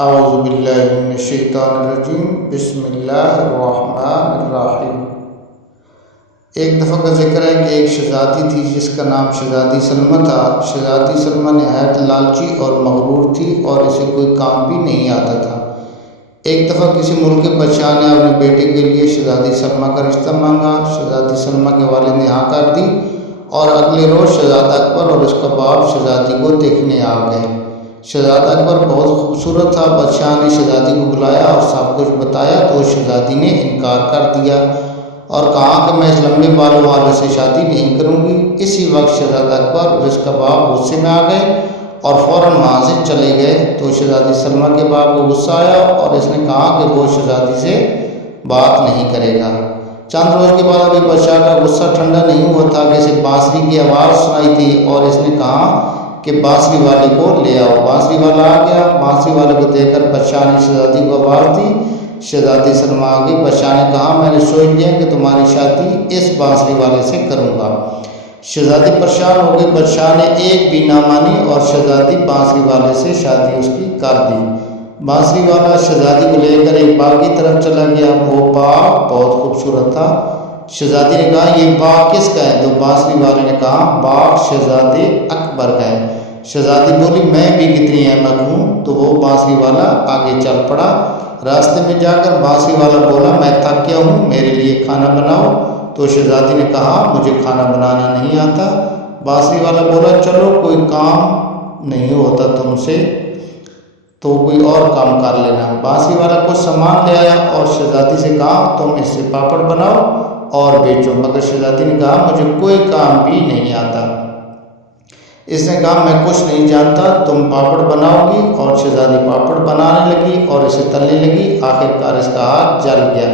اعوذ باللہ من الشیطان الرجیم بسم اللہ الرحمن الرحیم۔ ایک دفعہ کا ذکر ہے کہ ایک شہزادی تھی جس کا نام شہزادی سلمیٰ تھا۔ شہزادی سلمیٰ نہایت لالچی اور مغرور تھی اور اسے کوئی کام بھی نہیں آتا تھا۔ ایک دفعہ کسی ملک کے بادشاہ نے اپنے بیٹے کے لیے شہزادی سلمیٰ کا رشتہ مانگا۔ شہزادی سلمیٰ کے والد نے ہاں کر دی اور اگلے روز شہزادہ اکبر اور اس کا باپ شہزادی کو دیکھنے آ گئے۔ شہزادہ اکبر بہت خوبصورت تھا۔ بادشاہ نے شہزادی کو بلایا اور سب کچھ بتایا تو شہزادی نے انکار کر دیا اور کہا کہ میں اس لمبے بالوں والے سے شادی نہیں کروں گی۔ اسی وقت شہزادہ اکبر اور اس کا باپ غصے میں آ گئے اور فوراً وہاں سے چلے گئے تو شہزادی سلمیٰ کے باپ کو غصہ آیا اور اس نے کہا کہ وہ شہزادی سے بات نہیں کرے گا۔ چند روز کے بعد ابھی بادشاہ کا غصہ ٹھنڈا نہیں ہوا تھا کہ اسے بانسری کی آواز سنائی تھی اور اس نے کہا کہ بانسری والے کو لے آؤ۔ بانسری والا آ گیا۔ بانسری والے کو دیکھ کر بادشاہ نے شہزادی کو آواز دی۔ شہزادی سلمیٰ آ گئی۔ بادشاہ نے کہا میں نے سوچ لیا کہ تمہاری شادی اس بانسری والے سے کروں گا۔ شہزادی پریشان ہو گئی۔ بادشاہ نے ایک بھی نہ مانی اور شہزادی بانسری والے سے شادی اس کی کر دی۔ بانسری والا شہزادی کو لے کر ایک باغ کی طرف چلا گیا۔ وہ باغ بہت خوبصورت تھا۔ شہزادی نے کہا یہ باغ کس کا ہے؟ تو بانسری والے نے کہا باغ شہزادے اکبر کا ہے۔ شہزادی بولی میں بھی کتنی احمق ہوں۔ تو وہ بانسری والا آگے چل پڑا۔ راستے میں جا کر بانسری والا بولا میں تھک گیا ہوں، میرے لیے کھانا بناؤ۔ تو شہزادی نے کہا مجھے کھانا بنانا نہیں آتا۔ بانسری والا بولا چلو کوئی کام نہیں ہوتا تم سے تو کوئی اور کام کر لینا۔ بانسری والا کچھ سامان لے آیا اور شہزادی سے کہا تم اس سے پاپڑ بناؤ اور بیچو، مگر شہزادی نے کہا مجھے کوئی کام بھی نہیں آتا۔ اس نے کہا میں کچھ نہیں جانتا، تم پاپڑ بناؤ گی۔ اور شہزادی پاپڑ بنانے لگی اور اسے تلنے لگی۔ آخرکار اس کا ہاتھ جل گیا۔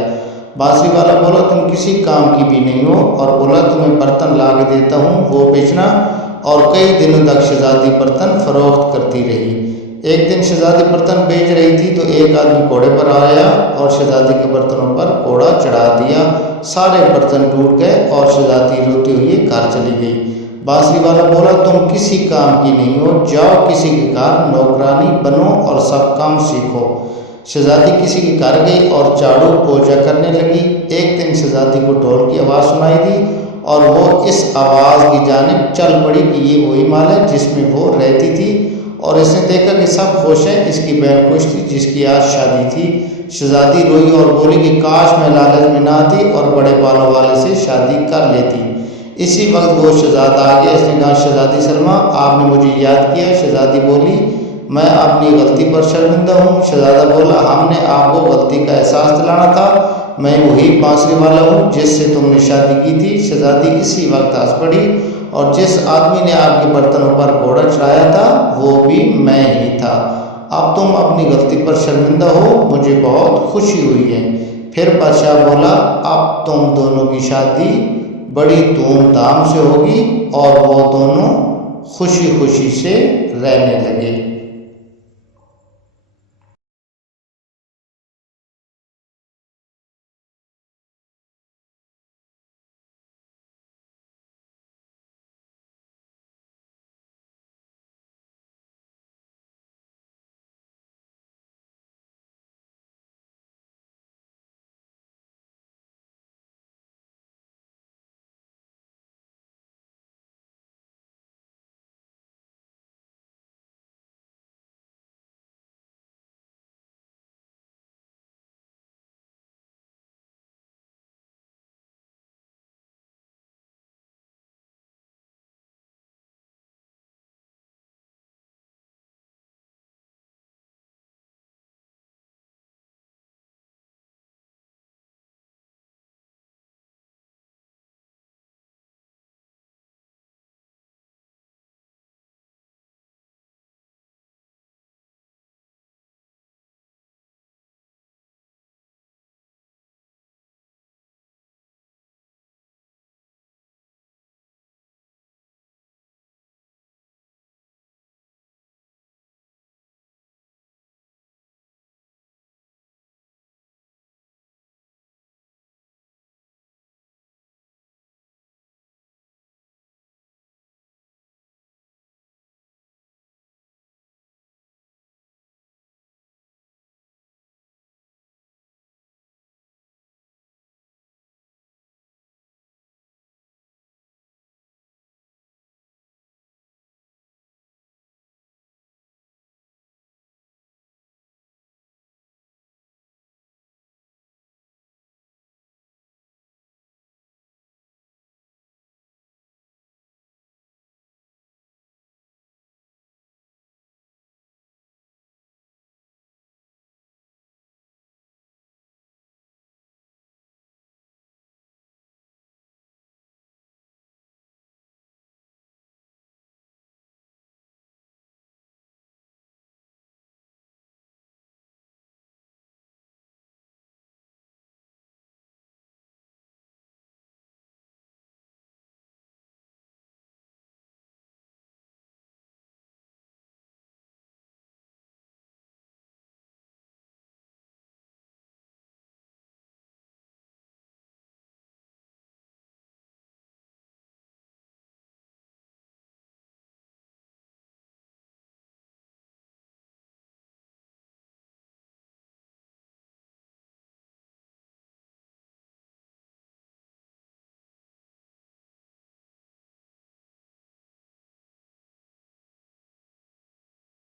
بانسری والا بولا تم کسی کام کی بھی نہیں ہو اور بولا تمہیں برتن لا کے دیتا ہوں وہ بیچنا۔ اور کئی دنوں تک شہزادی برتن فروخت کرتی رہی۔ ایک دن شہزادی برتن بیچ رہی تھی تو ایک آدمی گھوڑے پر آیا اور شہزادی کے برتنوں پر گھوڑا چڑھا دیا۔ سارے برتن ٹوٹ گئے اور شہزادی روتی ہوئی گھر چلی گئی۔ بانسری والا بولا تم کسی کام کی نہیں ہو، جاؤ کسی کے گھر نوکرانی بنو اور سب کام سیکھو۔ شہزادی کسی کے گھر گئی اور جھاڑو پوچھا کرنے لگی۔ ایک دن شہزادی کو ڈھول کی آواز سنائی دی اور وہ اس آواز کی جانب چل پڑی کہ یہ وہی محل ہے جس میں وہ رہتی تھی اور اس نے دیکھا کہ سب خوش ہیں، اس کی بہن خوش تھی جس کی آج شادی تھی۔ شہزادی روئی اور بولی کہ کاش میں لالچ میں نہ آتی اور بڑے بالوں والے سے شادی کر لیتی۔ اسی وقت وہ شہزادہ آ گیا۔ اس نے کہا شہزادی سلمیٰ آپ نے مجھے یاد کیا؟ شہزادی بولی میں اپنی غلطی پر شرمندہ ہوں۔ شہزادہ بولا ہم نے آپ کو غلطی کا احساس دلانا تھا، میں وہی بانسری والا ہوں جس سے تم نے شادی کی تھی۔ شہزادی اسی وقت ہنس پڑی اور جس آدمی نے آپ کے برتنوں پر گھوڑا چڑھایا تھا وہ بھی میں ہی تھا۔ اب تم اپنی غلطی پر شرمندہ ہو، مجھے بہت خوشی ہوئی ہے۔ پھر بادشاہ بولا اب تم دونوں کی شادی بڑی دھوم دھام سے ہوگی اور وہ دونوں خوشی خوشی سے رہنے لگے۔